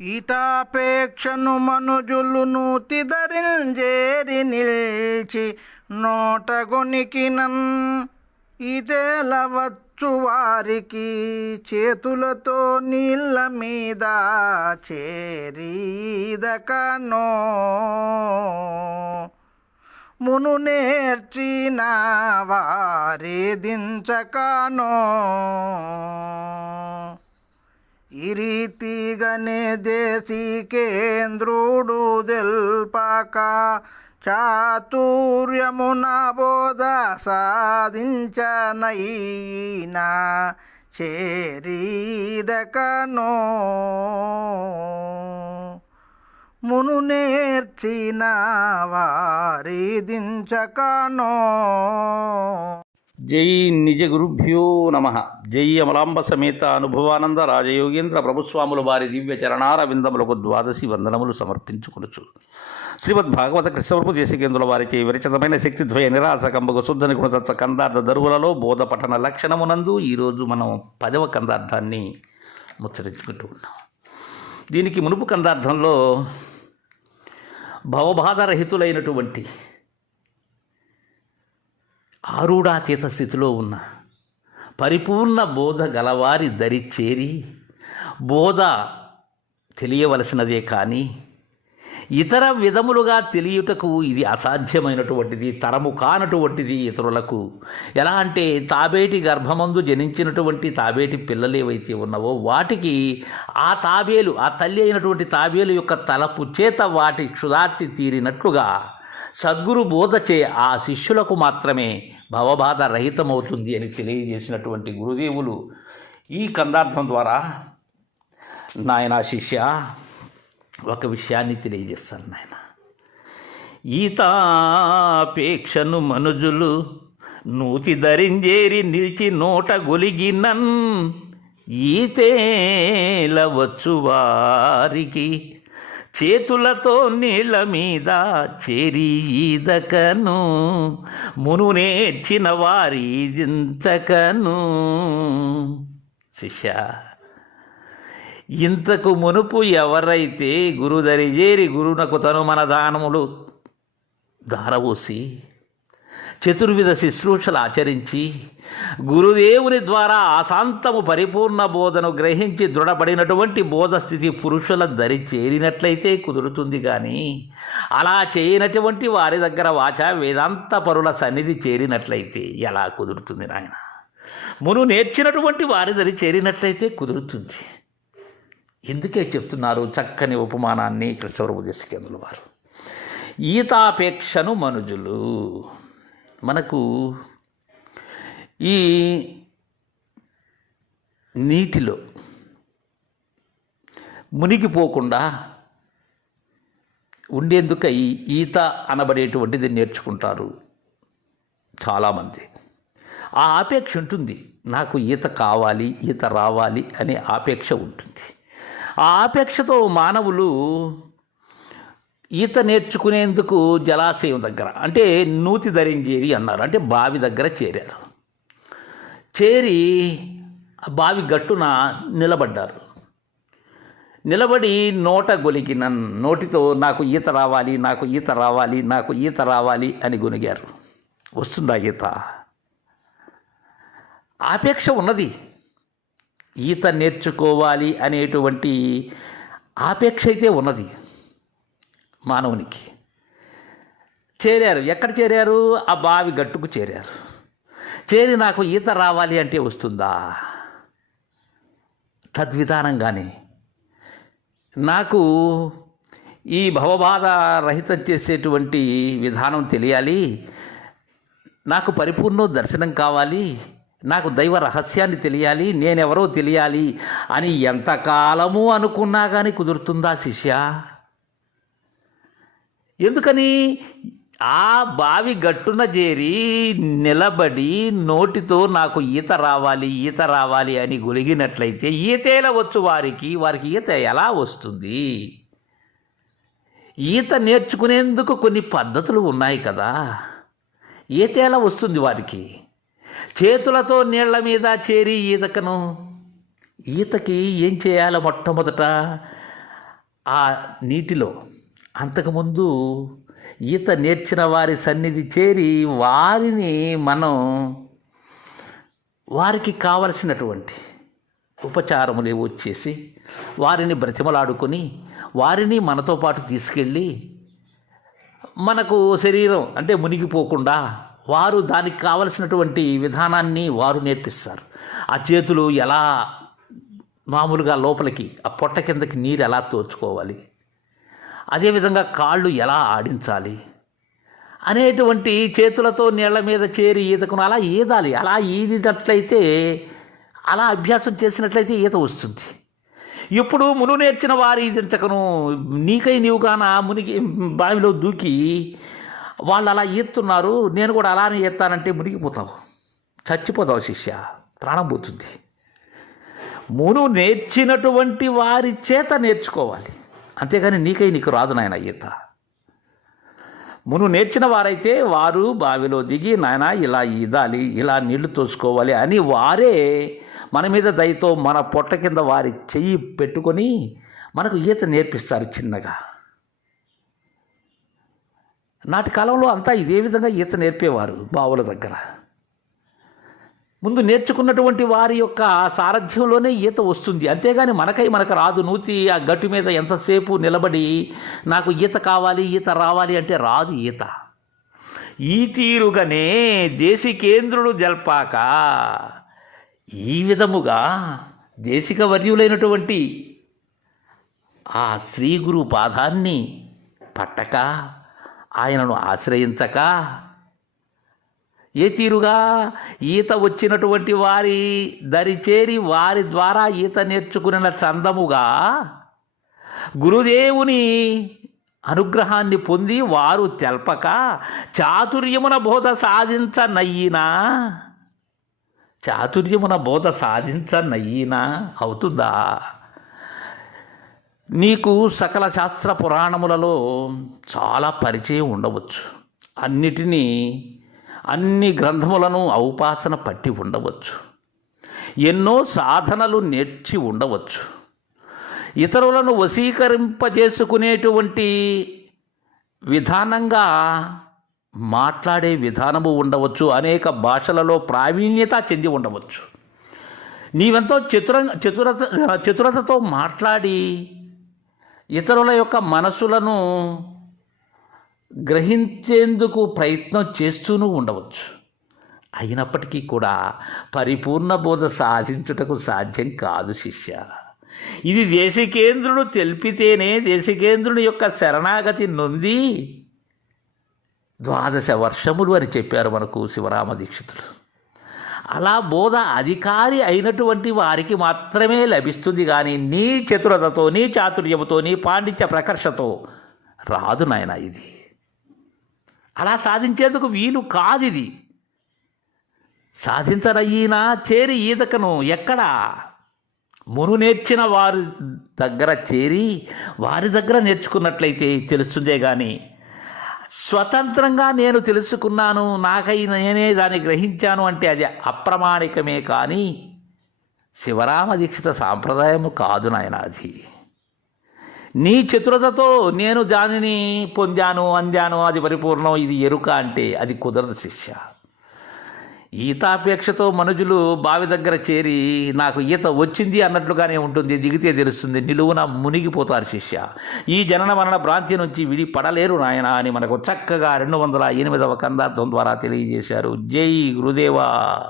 ఈతాపేక్షను మనుజులు తిదరింజేరి నిల్చి నోటగొనికినన్ ఇదేలవచ్చు వారికి చేతులతో నీళ్ళ మీద చేరీదకనో మును నేర్చిన వారి దించకనో ఈ రీతిగానే దేశికేంద్రుడు దెల్పక చాతుర్యమున బోధ సాధించనైనా చేరీదకను. మును నేర్చిన వారి దించకనో జై నిజ గురుభ్యో నమ. జై అమలాంబ సమేత అనుభవానంద రాజయోగేంద్ర ప్రభుస్వాముల వారి దివ్య చరణారవిందములకు ద్వాదశి వందనములు సమర్పించుకొనుచు. శ్రీమద్ భాగవత కృష్ణవరపు దేశికేంద్రుల వారిచే విరచితమైన శక్తిద్వయ నిరాసకంబకు శుద్ధని గుణతత్వ కందార్థ దరువులలో బోధ పఠన లక్షణమునందు ఈరోజు మనం పదవ కందార్థాన్ని ముచ్చరించుకుంటూ ఉన్నాం. దీనికి మునుపు కందార్థంలో భవబాధరహితులైనటువంటి ఆరుడాతీత స్థితిలో ఉన్న పరిపూర్ణ బోధ గలవారి దరి చేరి బోధ తెలియవలసినదే కానీ ఇతర విధములుగా తెలియుటకు ఇది అసాధ్యమైనటువంటిది తరము కానటువంటిది ఇతరులకు. ఎలా అంటే తాబేటి గర్భమందు జనించినటువంటి తాబేటి పిల్లలు ఏవైతే ఉన్నావో వాటికి ఆ తాబేలు ఆ తల్లి అయినటువంటి తాబేలు యొక్క తలపు చేత వాటి క్షుదార్తి తీరినట్లుగా సద్గురు బోధచే ఆ శిష్యులకు మాత్రమే భవబాధ రహితమవుతుంది అని తెలియజేసినటువంటి గురుదేవులు ఈ కందార్థం ద్వారా నాయన శిష్య ఒక విషయాన్ని తెలియజేస్తాను నాయన. ఈతాపేక్షను మనుజులు నూతి ధరింజేరి నిలిచి నోట గొలిగినన్ ఈతేలవచ్చు వారికి చేతులతో నీళ్ళ మీద చేరి ఈదకను మును నేర్చిన వారి దించకను. శిష్య ఇంతకు మునుపు ఎవరైతే గురుదరి చేరి గురునకు తను మన దానములు ధారవూసి చతుర్విధ శుశ్రూషలు ఆచరించి గురుదేవుని ద్వారా అశాంతము పరిపూర్ణ బోధను గ్రహించి దృఢపడినటువంటి బోధస్థితి పురుషుల దరి చేరినట్లయితే కుదురుతుంది కానీ అలా చేయనటువంటి వారి దగ్గర వాచ వేదాంత పరుల సన్నిధి చేరినట్లయితే ఎలా కుదురుతుంది నాయన? మును నేర్చినటువంటి వారి దరి చేరినట్లయితే కుదురుతుంది. ఎందుకే చెప్తున్నారు చక్కని ఉపమానాన్ని కృష్ణవరపు దేశకేంద్రుల వారు? ఈతాపేక్షను మనుజులు మనకు ఈ నీటిలో మునిగిపోకుండా ఉండేందుకై ఈత అనబడేటువంటిది నేర్చుకుంటారు చాలామంది. ఆ ఆపేక్ష ఉంటుంది. నాకు ఈత కావాలి ఈత రావాలి అనే ఆపేక్ష ఉంటుంది. ఆ ఆపేక్షతో మానవులు ఈత నేర్చుకునేందుకు జలాశయం దగ్గర అంటే నూతి ధరించేరి అన్నారు అంటే బావి దగ్గర చేరారు. చేరి బావి గట్టున నిలబడ్డారు. నిలబడి నోట గొలిగిన నోటితో నాకు ఈత రావాలి నాకు ఈత రావాలి నాకు ఈత రావాలి అని గొనిగారు వస్తుందా ఈత? ఆపేక్ష ఉన్నది. ఈత నేర్చుకోవాలి అనేటువంటి ఆపేక్ష అయితే ఉన్నది. మానవునికి. చేరారు. ఎక్కడ చేరారు? ఆ బావి గట్టుకు చేరారు. చేరి నాకు ఈత రావాలి అంటే వస్తుందా? తద్విధానంగానే నాకు ఈ భవబాధ రహితం చేసేటువంటి విధానం తెలియాలి. నాకు పరిపూర్ణ దర్శనం కావాలి. నాకు దైవ రహస్యాన్ని తెలియాలి. నేనెవరో తెలియాలి అని ఎంతకాలము అనుకున్నా కానీ కుదురుతుందా శిష్య? ఎందుకని? ఆ బావి గట్టున చేరి నిలబడి నోటితో నాకు ఈత రావాలి ఈత రావాలి అని గొలిగినట్లయితే ఈతేల వచ్చు వారికి వారికి ఈత ఎలా వస్తుంది? ఈత నేర్చుకునేందుకు కొన్ని పద్ధతులు ఉన్నాయి కదా. ఈత ఎలా వస్తుంది వారికి. చేతులతో నీళ్ళ మీద చేరి ఈతకను. ఈతకి ఏం చేయాలి మొట్టమొదట? ఆ నీటిలో అంతకుముందు ఈత నేర్చిన వారి సన్నిధి చేరి వారిని మనం వారికి కావలసినటువంటి ఉపచారములు ఏవో చేసి వారిని బ్రతిమలాడుకొని వారిని మనతో పాటు తీసుకెళ్ళి మనకు శరీరం అంటే మునిగిపోకుండా వారు దానికి కావలసినటువంటి విధానాన్ని వారు నేర్పిస్తారు. ఆ చేతులు ఎలా మామూలుగా లోపలికి ఆ పొట్ట కిందకి నీరు ఎలా తోచుకోవాలి అదేవిధంగా కాళ్ళు ఎలా ఆడించాలి? అనేటువంటి చేతులతో నీళ్ళ మీద చేరి ఈతకును అలా ఈదాలి. అలా ఈదినట్లయితే అలా అభ్యాసం చేసినట్లయితే ఈత వస్తుంది. ఇప్పుడు మును నేర్చిన వారు ఈదించకను. నీకై నీవుగాన మునిగి బావిలో దూకి వాళ్ళు అలా ఈత్తున్నారు. నేను కూడా అలానే ఈత్తానంటే మునిగిపోతావు చచ్చిపోతావు శిష్య. ప్రాణం పోతుంది. మును నేర్చినటువంటి వారి చేత నేర్చుకోవాలి. అంతేగాని నీకై నీకు రాదు నాయన ఈత. మును నేర్చిన వారైతే వారు బావిలో దిగి నాయన ఇలా ఈదాలి ఇలా నీళ్ళు తోసుకోవాలి అని వారే మన మీద దయతో మన పొట్ట కింద వారి చెయ్యి పెట్టుకొని మనకు ఈత నేర్పిస్తారు చిన్నగా. నాటి కాలంలో అంతా ఇదే విధంగా ఈత నేర్పేవారు బావుల దగ్గర. ముందు నేర్చుకున్నటువంటి వారి యొక్క సారథ్యంలోనే ఈత వస్తుంది. అంతేగాని మనకై మనకు రాదు. నూతి ఆ గట్టు మీద ఎంతసేపు నిలబడి నాకు ఈత కావాలి ఈత రావాలి అంటే రాదు ఈత. ఈ తీరుగానే దేశికేంద్రుడు జల్పాక ఈ విధముగా దేశిక వర్యులైనటువంటి ఆ శ్రీ గురు పాదాన్ని పట్టక ఆయనను ఆశ్రయించక ఏ తీరుగా ఈత వచ్చినటువంటి వారి దరి చేరి వారి ద్వారా ఈత నేర్చుకున్న చందముగా గురుదేవుని అనుగ్రహాన్ని పొంది వారు తెల్పక చాతుర్యమున బోధ సాధించనయ్యినా చాతుర్యమున బోధ సాధించనయ్యినా అవుతుందా? నీకు సకల శాస్త్ర పురాణములలో చాలా పరిచయం ఉండవచ్చు. అన్నిటినీ అన్ని గ్రంథములను ఔపాసన పట్టి ఉండవచ్చు. ఎన్నో సాధనలు నేర్చి ఉండవచ్చు. ఇతరులను వశీకరింపజేసుకునేటువంటి విధానంగా మాట్లాడే విధానము ఉండవచ్చు. అనేక భాషలలో ప్రావీణ్యత చెంది ఉండవచ్చు. నీవెంతో చతుర చతురత చతురతతో మాట్లాడి ఇతరుల యొక్క మనసులను గ్రహించేందుకు ప్రయత్నం చేస్తూనూ ఉండవచ్చు. అయినప్పటికీ కూడా పరిపూర్ణ బోధ సాధించుటకు సాధ్యం కాదు శిష్య. ఇది దేశికేంద్రుడు తెలిపితేనే దేశికేంద్రుని యొక్క శరణాగతి నొంది ద్వాదశ వర్షములు అని చెప్పారు మనకు శివరామ దీక్షితులు. అలా బోధ అధికారి అయినటువంటి వారికి మాత్రమే లభిస్తుంది కానీ నీ చతురతతో నీ చాతుర్యముతో నీ పాండిత్య ప్రకర్షతో రాదు నాయన ఇది. అలా సాధించేందుకు వీలు కాదు ఇది సాధించరయ్యినా చేరి ఈదకను ఎక్కడా? మును నేర్చిన వారి దగ్గర చేరి వారి దగ్గర నేర్చుకున్నట్లయితే తెలుస్తుందే కానీ స్వతంత్రంగా నేను తెలుసుకున్నాను నాకై నేనే దాన్ని గ్రహించాను అంటే అది అప్రమాణికమే కానీ శివరామ దీక్షిత సాంప్రదాయము కాదు నాయన అది నీ చతురతతో నేను దానిని పొందాను అందాను అది పరిపూర్ణం ఇది ఎరుక అంటే అది కుదరదు శిష్య. ఈతాపేక్షతో మనుజులు బావి దగ్గర చేరి నాకు ఈత వచ్చింది అన్నట్లుగానే ఉంటుంది దిగితే తెలుస్తుంది నిలువున మునిగిపోతారు శిష్య. ఈ జనన మరణ భ్రాంతి నుంచి విడి పడలేరు నాయన అని మనకు చక్కగా రెండు వందల ఎనిమిదవ కందార్థం ద్వారా తెలియజేశారు. జై గురుదేవా.